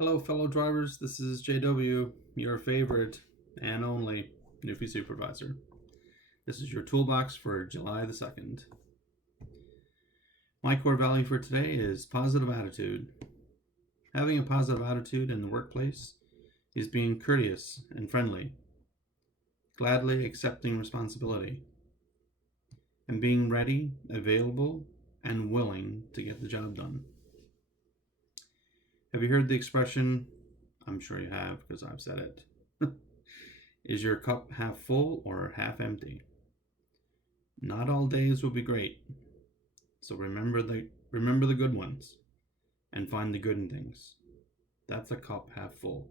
Hello, fellow drivers. This is JW, your favorite and only Newfie supervisor. This is your toolbox for July the 2nd. My core value for today is positive attitude. Having a positive attitude in the workplace is being courteous and friendly, gladly accepting responsibility, and being ready, available, and willing to get the job done. Have you heard the expression, I'm sure you have because I've said it, is your cup half full or half empty? Not all days will be great, so remember the good ones and find the good in things. That's a cup half full.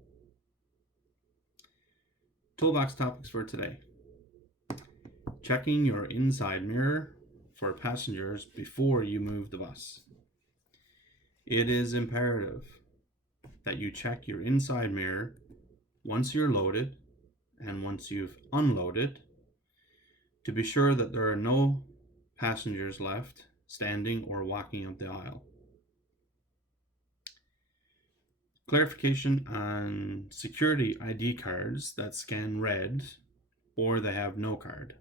Toolbox topics for today. Checking your inside mirror for passengers before you move the bus. It is imperative that you check your inside mirror once you're loaded and once you've unloaded to be sure that there are no passengers left standing or walking up the aisle. Clarification on security ID cards that scan red or they have no card.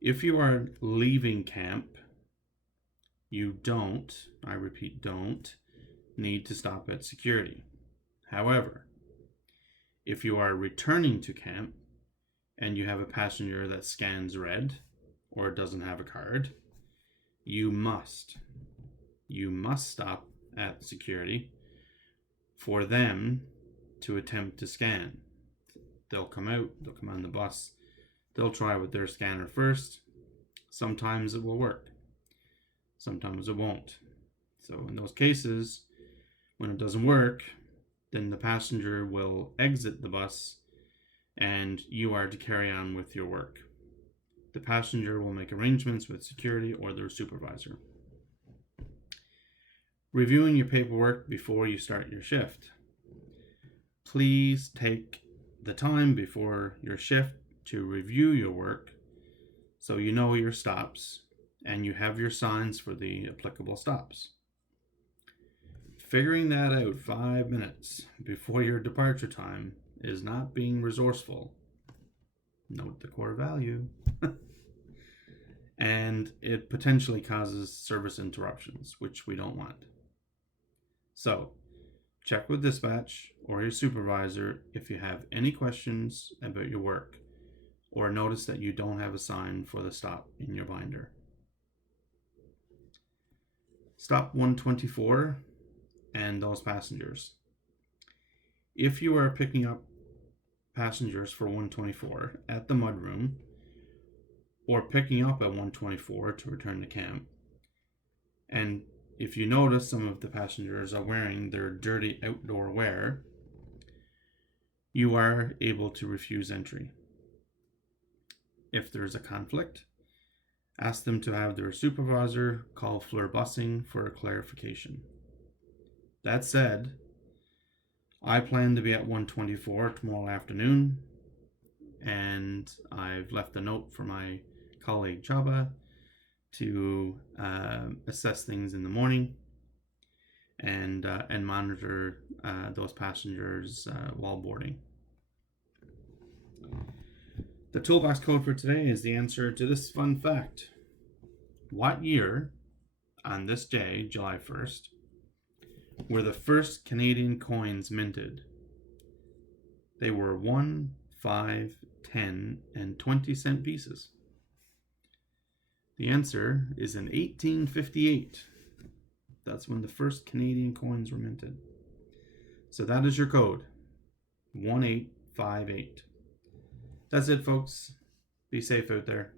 If you are leaving camp, you don't, I repeat, don't need to stop at security. However, if you are returning to camp and you have a passenger that scans red or doesn't have a card, you must stop at security for them to attempt to scan. They'll come on the bus, they'll try with their scanner first. Sometimes it will work, sometimes it won't. So in those cases, when it doesn't work, then the passenger will exit the bus and you are to carry on with your work. The passenger will make arrangements with security or their supervisor. Reviewing your paperwork before you start your shift. Please take the time before your shift to review your work so you know your stops and you have your signs for the applicable stops. Figuring that out 5 minutes before your departure time is not being resourceful. Note the core value. And it potentially causes service interruptions, which we don't want. So, check with dispatch or your supervisor if you have any questions about your work or notice that you don't have a sign for the stop in your binder. Stop 124 and those passengers. If you are picking up passengers for 124 at the mudroom or picking up at 124 to return to camp, and if you notice some of the passengers are wearing their dirty outdoor wear, you are able to refuse entry. If there's a conflict, ask them to have their supervisor call Fleur Busing for a clarification. That said, I plan to be at 124 tomorrow afternoon, and I've left a note for my colleague Chaba to assess things in the morning and monitor those passengers while boarding. The toolbox code for today is the answer to this fun fact. What year, on this day, July 1st, were the first Canadian coins minted? They were 1, 5, 10, and 20-cent pieces. The answer is in 1858. That's when the first Canadian coins were minted. So that is your code, 1858. That's it, folks. Be safe out there.